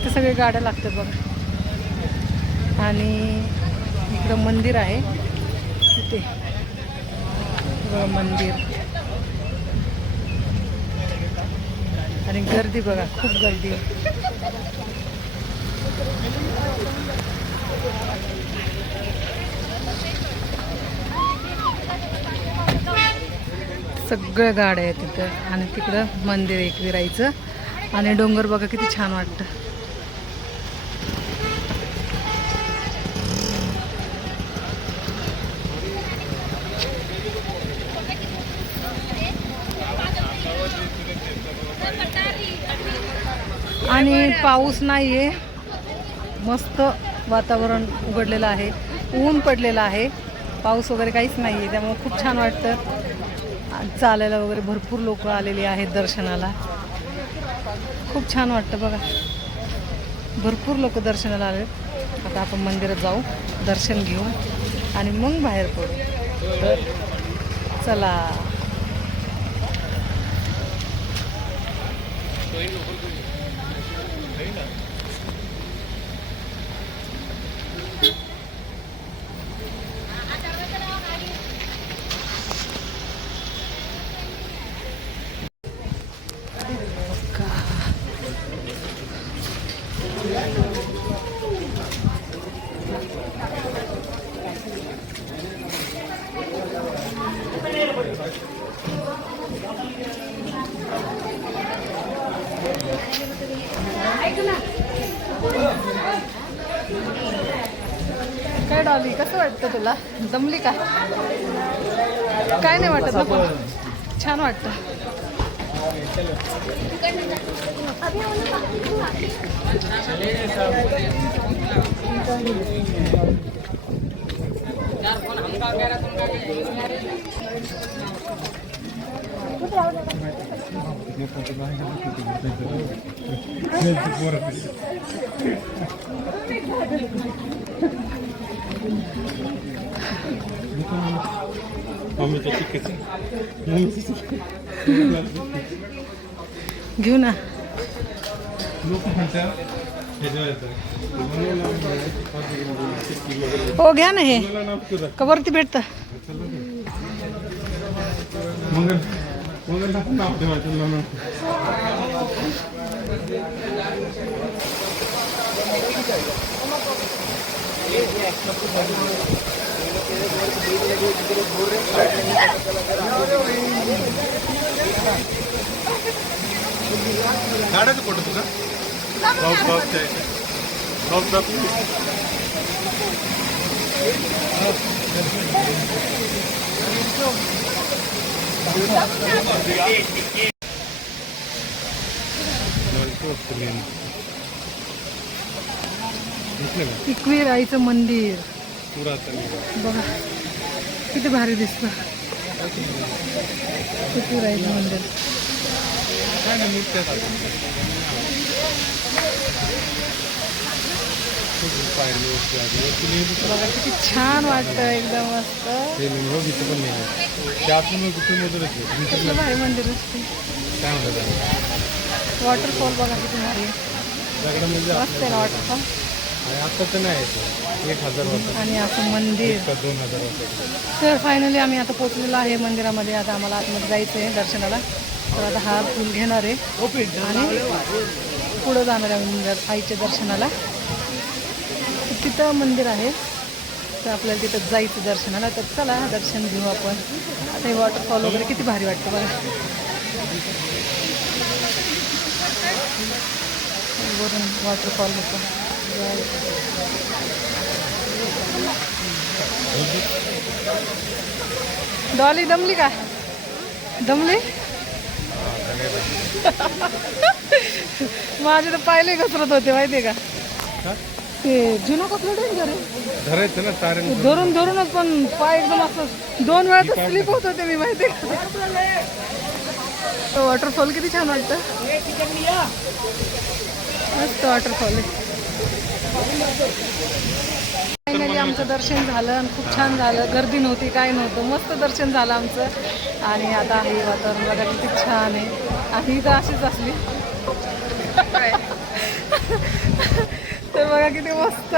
तिथे सगळे गाड्या लागतात बघा. आणि इकडं मंदिर आहे तिथे मंदिर. आणि गर्दी बघा, खूप गर्दी. सगळ्या गाड्या आहेत तिथं. आणि तिकडं मंदिर एकविरायचं. आणि डोंगर बघा किती छान वाटतं. आणि पाऊस नाहीये, मस्त वातावरण उघडलेलं आहे, ऊन पडलेलं आहे, पाऊस वगैरे काहीच नाहीये. त्यामुळे खूप छान वाटतं. चालायला वगैरे भरपूर लोक आलेली आहेत दर्शनाला. खूप छान वाटतं बघा, भरपूर लोक दर्शनाला आले. आता आपण मंदिरात जाऊ, दर्शन घेऊ आणि मग बाहेर पडू. तर चला. काय डॉली, कसं वाटतं तुला? जमली का? काय नाही वाटत ना, पण छान वाटतं. घेऊ ना. हो घ्या ना, हे कवरती भेटतं. गाड्याचं फोटो तुझा एकविरायचं मंदिर बघा किती भारी दिसतं. एकविरायचं मंदिर. किती छान वाटतं, एकदम मस्त. भारी मंदिर दिसते. वॉटरफॉल बघा किती भारी मस्त आहे ना वॉटरफॉल. आणि असं मंदिर. 2000. तर फायनली आम्ही आता पोचलेलो आहे मंदिरामध्ये. आता आम्हाला आतमध्ये जायचं आहे दर्शनाला. तर आता हा फूल घेणार आहे आणि पुढं जाणार आहे मंदिरात आईच्या दर्शनाला. तिथं मंदिर आहे, तर आपल्याला तिथं जायचं दर्शनाला. तर चला दर्शन घेऊ आपण. आता हे वॉटरफॉल वगैरे किती भारी वाटतं बघा. वरून वॉटरफॉल होतं. डॉली दमली का? दमली? माझे तर पायले घसरत होते माहितीये का. ते जुनं कसलं डेंजर आहे, धरायचं ना तारे धरून धरूनच, पण पाय एकदम असं 2 वेळा तर स्लिप होत होते मी माहितीये का. वॉटरफॉल किती छान वाटतं, मस्त वॉटरफॉल आहे. फायनली आमचं दर्शन झालं आणि खूप छान झालं. गर्दी नव्हती, काय नव्हतं, मस्त दर्शन झालं आमचं. आणि आता हे वातावरण बघा किती छान आहे. आणि इथं अशीच असली तर बघा किती मस्त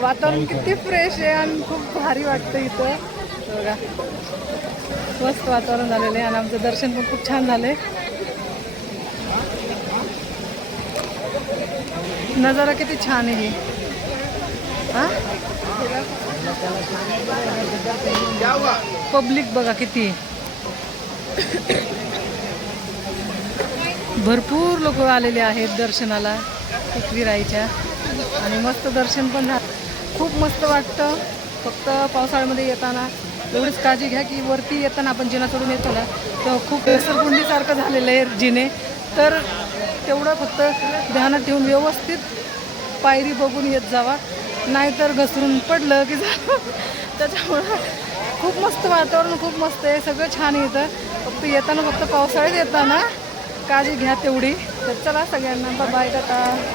वातावरण किती फ्रेश आहे आणि खूप भारी वाटतं इथं. बघा मस्त वातावरण झालेलं आहे आणि आमचं दर्शन पण खूप छान झालंय. नजारा किती छान आहे हा. पब्लिक बघा किती भरपूर लोक आलेले आहेत दर्शनाला एकविराईच्या आणि मस्त दर्शन पण झालं. खूप मस्त वाटतं. फक्त पावसाळ्यामध्ये येताना एवढीच काळजी घ्या की वरती येताना आपण जिना चढून येतो ना तर खूप घसरगुंडीसारखं झालेलं आहे जिने. तर तेवढं फक्त ध्यानात ठेवून व्यवस्थित पायरी बघून येत जावा, नाहीतर घसरून पडलं की झालं. त्याच्यामुळं खूप मस्त वातावरण, खूप मस्त आहे, सगळं छान येतं. फक्त येताना फक्त पावसाळ्यात येताना काळजी घ्या तेवढी. तर चला सगळ्यांना बाय, टाटा.